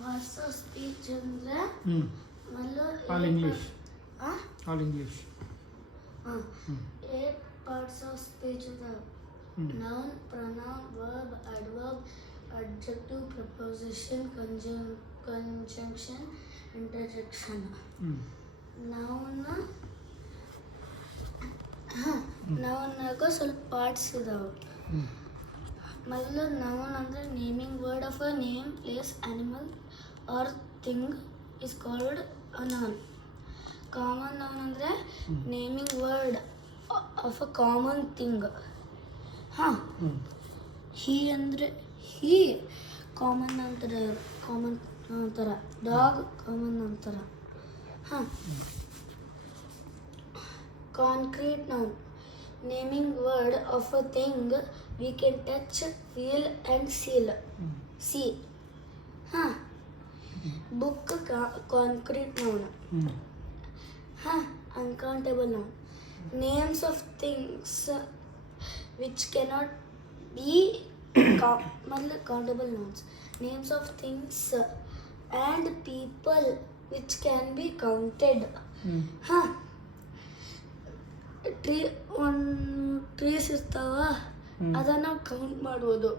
Parts of speech ಅಂದರೆ all English. All English. 8 parts of speech are noun, pronoun, verb, adverb, adjective, preposition, conjunction, interjection. ನೌನ್ನಾಗ ಸ್ವಲ್ಪ parts ಇದಾವೆ. ಮೊದಲು noun ಅಂದರೆ naming word of a name, place, animal or thing is called a noun. Common noun ಅಂದರೆ naming word of a common thing. He ಅಂದರೆ he common ಅಂತಾರೆ, common ಅಂತಾರ. Dog common ಅಂತಾರ. Concrete noun, naming word of a thing we can touch, feel and see. Book concrete noun. Uncountable noun, names of things which cannot be countable nouns, names of things and people which can be counted. Trees ಇರ್ತಾವ, ಅದನ್ನು ನಾವು count ಮಾಡ್ಬೋದು.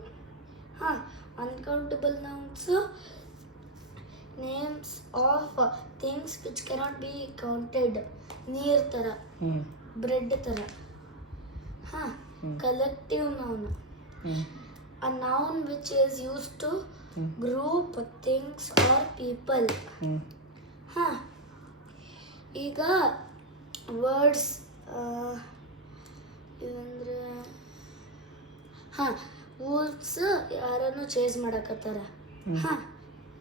Uncountable nouns, names of things which cannot be counted. ನೀರ್ ಥರ, bread ಥರ. Collective noun, a noun which is use to group things or people. ಈಗ words ಇದಂದ್ರೆ wolves ಯಾರನ್ನು ಚೇಸ್ ಮಾಡಕತ್ತಾರ,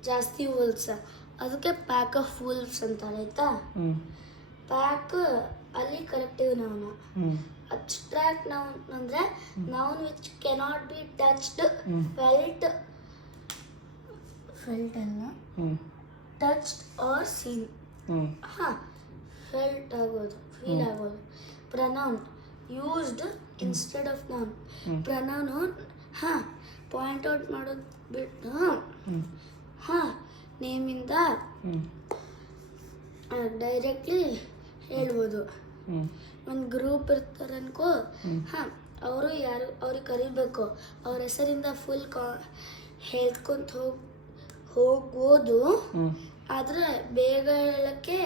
ಜಾಸ್ತಿ ವೂಲ್ಸ್, ಅದಕ್ಕೆ ಪ್ಯಾಕ್ ಆಫ್ ವೂಲ್ಸ್ ಅಂತಾರೆ. ಆಯ್ತಾ? ಪ್ಯಾಕ್ ಅಲ್ಲಿ ಕಲೆಕ್ಟಿವ್ ನೌನು. ಅಬ್ಸ್ಟ್ರಾಕ್ಟ್ ನೌನ್ ಅಂದರೆ noun which cannot B touched, felt ಅಲ್ಲ, ಟಚ್ಡ್ ಆರ್ ಸೀನ್. ಫೆಲ್ಟ್ ಆಗೋದು, ಫೀಲ್ ಆಗೋದು. Pronoun used instead of noun. ಪ್ರನೌನು point out ಮಾಡೋದು ಬಿಟ್ಟು ನೇಮಿಂದ ಡೈರೆಕ್ಟ್ಲಿ ಹೇಳ್ಬೋದು. ಒಂದು ಗ್ರೂಪ್ ಇರ್ತಾರೆ ಅನ್ಕೋ, ಅವರು ಯಾರು ಅವ್ರಿಗೆ ಕರಿಬೇಕು, ಅವ್ರ ಹೆಸರಿಂದ ಫುಲ್ ಹೇಳ್ಕೊಂತ ಹೋಗ್ಬೋದು. ಆದರೆ ಬೇಗ ಹೇಳಕ್ಕೆ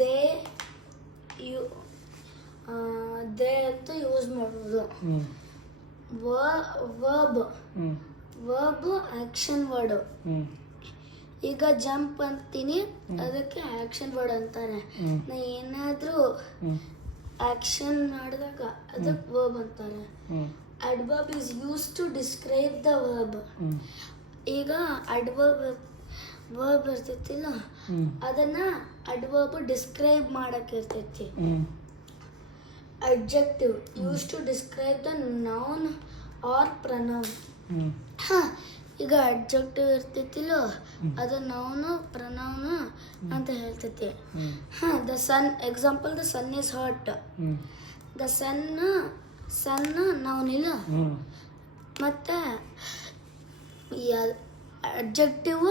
ದೇ ಅಂತ ಯೂಸ್ ಮಾಡ್ಬೋದು. Verb action word. ಈಗ ಜಂಪ್ ಅಂತೀನಿ, ಅದಕ್ಕೆ ಆಕ್ಷನ್ ವರ್ಡ್ ಅಂತಾರೆ. ನಾ ಏನಾದರೂ ಆಕ್ಷನ್ ಮಾಡಿದಾಗ ಅದಕ್ಕೆ ವರ್ಬ್ ಅಂತಾರೆ. Adverb is use to describe the verb. ಈಗ ವರ್ಬ್ ಇರ್ತೈತಿಲ್ಲ, ಅದನ್ನ ಅಡ್ವರ್ಬ್ ಡಿಸ್ಕ್ರೈಬ್ ಮಾಡಕ್ಕೆ ಇರ್ತೈತಿ. Adjective use to describe the noun or pronoun. ಈಗ ಅಡ್ಜೆಕ್ಟಿವ್ ಇರ್ತೈತಿಲ್ಲ, ಅದು ನೌನು ಪ್ರನೌನು ಅಂತ ಹೇಳ್ತೈತಿ. The sun example, the sun is hot. The sun noun ಇಲ್ಲ, ಮತ್ತೆ ಅಡ್ಜೆಕ್ಟಿವ್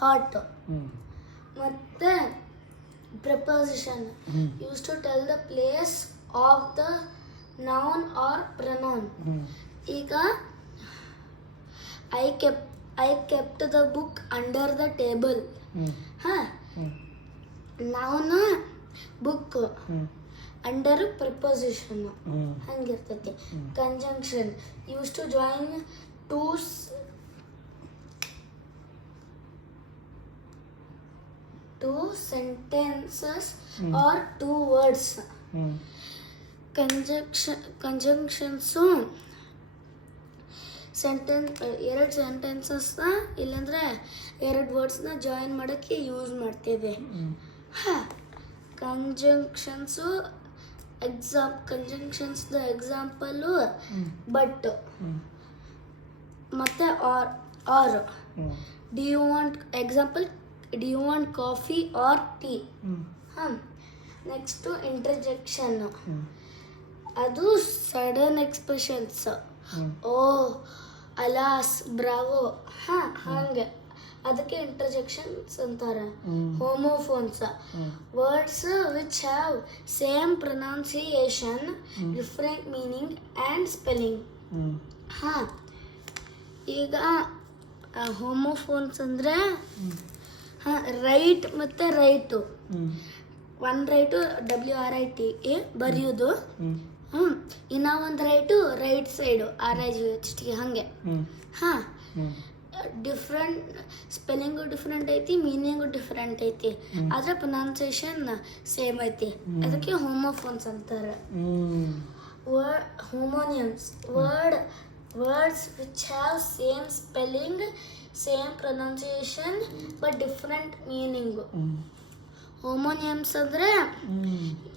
ಹಾಟ್. ಮತ್ತೆ preposition use to tell the place of the noun or pronoun. ಈಗ I kept the book under the table. Noun book, under preposition ಹಂಗಿರ್ತೈತಿ. Conjunction use to join two sentences or two words. Conjunctions ಎರಡು ಸೆಂಟೆನ್ಸಸ್ನ ಇಲ್ಲಾಂದರೆ ಎರಡು ವರ್ಡ್ಸ್ನ join ಮಾಡೋಕ್ಕೆ use ಮಾಡ್ತೇವೆ. ಕಂಜಂಕ್ಷನ್ಸ್ದ ಎಕ್ಸಾಂಪಲು ಬಟ್ ಮತ್ತು or. Do you want example, do you want coffee or tea. Next interjection. ಅದು ಸಡನ್ ಎಕ್ಸ್ಪ್ರೆಷನ್ಸ್. ಹ್ಞೂ ಓ, ಅಲಾಸ್, ಬ್ರಾವೋ, ಹಾಂ ಹಂಗೆ. ಅದಕ್ಕೆ ಇಂಟರ್ಜೆಕ್ಷನ್ಸ್ ಅಂತಾರೆ. Homophones, words which have same pronunciation, different meaning and spelling. ಹಾಂ, ಈಗ homophones ಅಂದರೆ ಹಾಂ, ರೈಟ್ ಮತ್ತು ರೈಟು. ಒನ್ ರೈಟು WRIT ಬರೆಯೋದು. ಇನ್ನ ಒಂದು ರೈಟ್ ಸೈಡು RIGHT ಹಾಗೆ. ಹಾಂ, ಡಿಫ್ರೆಂಟ್ ಸ್ಪೆಲ್ಲಿಂಗು ಡಿಫ್ರೆಂಟ್ ಐತಿ, ಮೀನಿಂಗು ಡಿಫ್ರೆಂಟ್ ಐತಿ, ಆದರೆ ಪ್ರೊನೌನ್ಸಿಯೇಷನ್ ಸೇಮ್ ಐತಿ. ಅದಕ್ಕೆ ಹೋಮೋಫೋನ್ಸ್ ಅಂತಾರೆ. Homonyms, words which have same spelling, same pronunciation but different meaning. Homonyms ಅಂದರೆ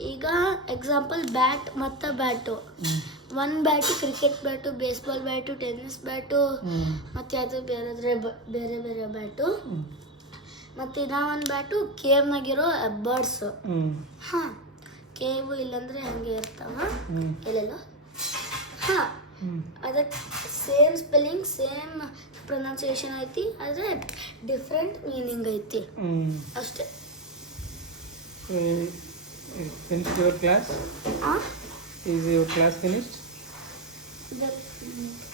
ಈಗ ಎಕ್ಸಾಂಪಲ್ ಬ್ಯಾಟ್ ಮತ್ತು ಬ್ಯಾಟು. ಒಂದು bat cricket bat, baseball bat, tennis bat, ಮತ್ತು ಅದು ಬೇರೆ ಬೇರೆ ಬ್ಯಾಟು. ಮತ್ತು ಇನ್ನೂ ಒಂದು ಬ್ಯಾಟು ಕೇವ್ನಾಗಿರೋ ಬರ್ಡ್ಸು. ಹಾಂ, ಕೇವು ಇಲ್ಲಾಂದರೆ ಹಾಗೆ ಇರ್ತಾವ ಎಲ್ಲೆಲ್ಲೋ. ಹಾಂ, ಅದಕ್ಕೆ ಸೇಮ್ ಸ್ಪೆಲ್ಲಿಂಗ್, ಸೇಮ್ ಪ್ರೊನೌನ್ಸಿಯೇಷನ್ ಐತಿ, ಆದರೆ ಡಿಫ್ರೆಂಟ್ ಮೀನಿಂಗ್ ಐತಿ ಅಷ್ಟೇ. Finished your class? Is your class finished?